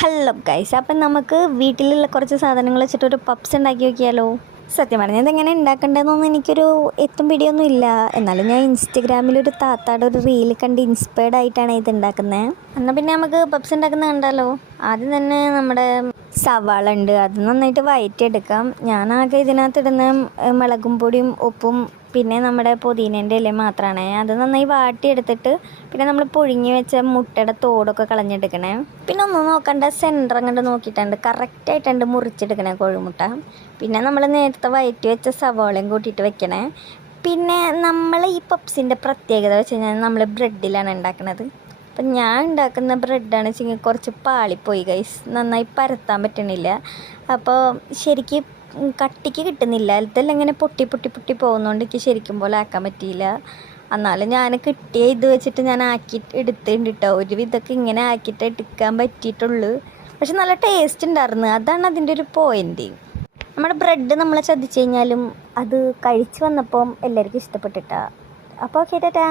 Hello guys, അപ്പം നമുക്ക് വീട്ടിലുള്ള കുറച്ച് സാധനങ്ങൾ വെച്ചിട്ടൊരു പപ്സ് ഉണ്ടാക്കി നോക്കിയാലോ. സത്യം പറഞ്ഞാൽ ഇതെങ്ങനെ ഉണ്ടാക്കേണ്ടതെന്നൊന്നും എനിക്കൊരു എത്തും പിടിയൊന്നും ഇല്ല. എന്നാലും ഞാൻ ഇൻസ്റ്റഗ്രാമിലൊരു താത്താടെ ഒരു റീൽ കണ്ട് ഇൻസ്പയർഡ് ആയിട്ടാണ് ഇത് ഉണ്ടാക്കുന്നത്. എന്നാൽ പിന്നെ നമുക്ക് പപ്സ് ഉണ്ടാക്കുന്നത് കണ്ടാലോ. ആദ്യം തന്നെ നമ്മുടെ സവാള ഉണ്ട്, അത് നന്നായിട്ട് വഴറ്റിയെടുക്കാം. ഞാനാകെ ഇതിനകത്തിടുന്ന മുളകും പൊടിയും ഉപ്പും പിന്നെ നമ്മുടെ പുതിനേൻ്റെ ഇല മാത്രമാണ്. അത് നന്നായി വാട്ടിയെടുത്തിട്ട് പിന്നെ നമ്മൾ പുഴുങ്ങി വെച്ച മുട്ടയുടെ തോടൊക്കെ കളഞ്ഞെടുക്കണേ. പിന്നെ ഒന്നും നോക്കണ്ട, സെൻറ്റർ അങ്ങോട്ട് നോക്കിയിട്ടുണ്ട് കറക്റ്റായിട്ടുണ്ട് മുറിച്ചെടുക്കണേ കോഴിമുട്ട. പിന്നെ നമ്മൾ നേരത്തെ വഴറ്റി വെച്ച സവാളയും കൂട്ടിയിട്ട് വെക്കണേ. പിന്നെ നമ്മൾ ഈ പപ്സിൻ്റെ പ്രത്യേകത വെച്ച് കഴിഞ്ഞാൽ നമ്മൾ ബ്രെഡിലാണ് ഉണ്ടാക്കുന്നത്. അപ്പം ഞാൻ ഉണ്ടാക്കുന്ന ബ്രെഡാണ് വെച്ചെങ്കിൽ കുറച്ച് പാളിപ്പോയി ഗൈസ്, നന്നായി പരത്താൻ പറ്റണില്ല. അപ്പോൾ ശരിക്കും കട്ടിക്ക് കിട്ടുന്നില്ല. ഇതെല്ലാം ഇങ്ങനെ പൊട്ടി പൊട്ടി പൊട്ടി പോകുന്നതുകൊണ്ട് എനിക്ക് ശരിക്കും പോലെ ആക്കാൻ പറ്റിയില്ല. എന്നാലും ഞാൻ കിട്ടിയ ഇത് വെച്ചിട്ട് ഞാൻ ആക്കി എടുത്തിട്ടുണ്ട് കേട്ടോ. ഒരു ഇതൊക്കെ ഇങ്ങനെ ആക്കിയിട്ട് എടുക്കാൻ പറ്റിയിട്ടുള്ളൂ. പക്ഷെ നല്ല ടേസ്റ്റ് ഉണ്ടായിരുന്നു, അതാണ് അതിൻ്റെ ഒരു പോയിൻ്റ്. നമ്മുടെ ബ്രെഡ് നമ്മളെ ചതിച്ച് കഴിഞ്ഞാലും അത് കഴിച്ച് വന്നപ്പം എല്ലാവർക്കും ഇഷ്ടപ്പെട്ടിട്ടാ. അപ്പോൾ ഓക്കെ, ടാറ്റാ.